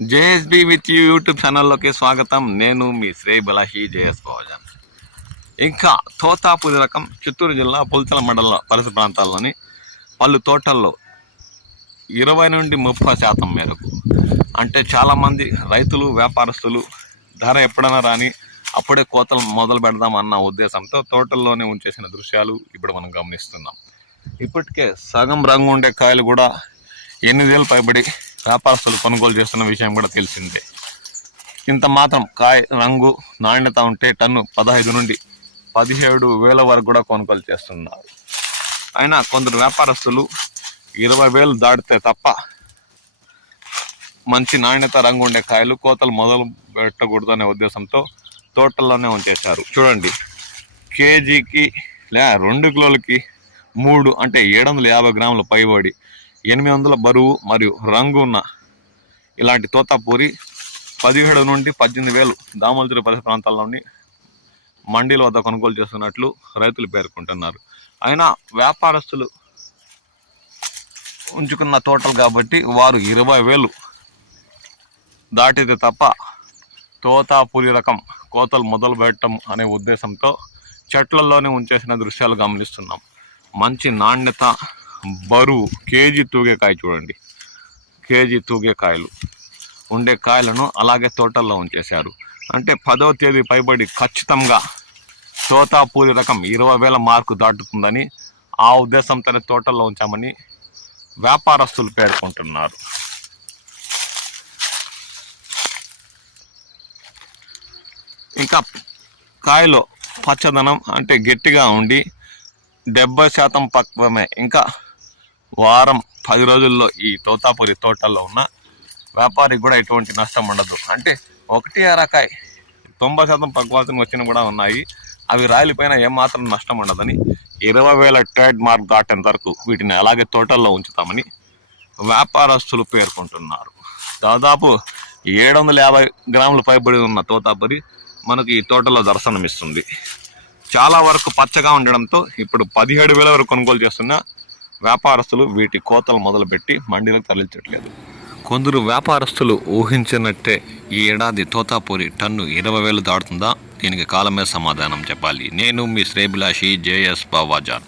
JSB with you YouTube ఛానల్లోకి స్వాగతం. నేను మీ శ్రేయభిలాషి జేఎస్ భవజన్. ఇంకా తోతాపురి రకం చిత్తూరు జిల్లా పుల్చల మండల పరిసర ప్రాంతాల్లోని పలు తోటల్లో 20 నుండి 30% మేరకు, అంటే చాలామంది రైతులు వ్యాపారస్తులు ధర ఎప్పుడైనా రాని అప్పుడే కోతలు మొదలు పెడదాం అన్న ఉద్దేశంతో తోటల్లోనే ఉంచేసిన దృశ్యాలు ఇప్పుడు మనం గమనిస్తున్నాం. ఇప్పటికే సగం రంగు ఉండే కాయలు కూడా 8 పైబడి వ్యాపారస్తులు కొనుగోలు చేస్తున్న విషయం కూడా తెలిసిందే. ఇంత మాత్రం కాయ రంగు నాణ్యత ఉంటే టన్ను 15 నుండి 17,000 వరకు కూడా కొనుగోలు చేస్తున్నారు. అయినా కొందరు వ్యాపారస్తులు 20,000 దాటితే తప్ప మంచి నాణ్యత రంగు ఉండే కాయలు కోతలు మొదలు పెట్టకూడదు అనే ఉద్దేశంతో తోటల్లోనే ఉంచేశారు. చూడండి, కేజీకి 2 కిలోలకి 3 అంటే 750 గ్రాముల పైబడి 800 బరువు మరియు రంగు ఉన్న ఇలాంటి తోతాపూరి 17 నుండి 18,000 దామోదర పరిసర ప్రాంతాల్లోని మండీల వద్ద కొనుగోలు చేస్తున్నట్లు రైతులు పేర్కొంటున్నారు. అయినా వ్యాపారస్తులు ఉంచుకున్న తోటలు కాబట్టి వారు 20,000 దాటితే తప్ప తోతాపూరి రకం కోతలు మొదలు పెట్టడం అనే ఉద్దేశంతో చెట్లల్లోనే ఉంచేసిన దృశ్యాలు గమనిస్తున్నాం. మంచి నాణ్యత, బరువు, కేజీ తూగే కాయ చూడండి, కేజీ తూగే కాయలు ఉండే కాయలను అలాగే తోటల్లో ఉంచేశారు. అంటే 10వ తేదీ పైబడి ఖచ్చితంగా తోతాపూరి రకం 20,000 మార్కు దాటుతుందని ఆ ఉద్దేశంతోనే తోటల్లో ఉంచామని వ్యాపారస్తులు పేర్కొంటున్నారు. ఇంకా కాయలో పచ్చదనం అంటే గట్టిగా ఉండి 70% పక్వమే. ఇంకా వారం 10 రోజుల్లో ఈ తోతాపూరి తోటల్లో ఉన్న వ్యాపారికి కూడా ఎటువంటి నష్టం ఉండదు. అంటే 1 అరకాయ 90% పక్వాసన వచ్చిన కూడా ఉన్నాయి. అవి రాయలపైన ఏమాత్రం నష్టం ఉండదని 20,000 ట్రేడ్ మార్క్ దాటేంత వరకు వీటిని అలాగే తోటల్లో ఉంచుతామని వ్యాపారస్తులు పేర్కొంటున్నారు. దాదాపు 750 గ్రాముల పైబడి ఉన్న తోతాపూరి మనకి ఈ తోటలో దర్శనమిస్తుంది. చాలా వరకు పచ్చగా ఉండడంతో ఇప్పుడు 17,000 వరకు కొనుగోలు చేస్తున్న వ్యాపారస్తులు వీటి కోతలు మొదలుపెట్టి మండీలకు తరలించట్లేదు. కొందరు వ్యాపారస్తులు ఊహించినట్టే ఈ ఏడాది తోతాపూరి టన్ను 20,000 దాటుతుందా? దీనికి కాలమే సమాధానం చెప్పాలి. నేను మీ శ్రేయభిలాషి జేఎస్ భవజన్.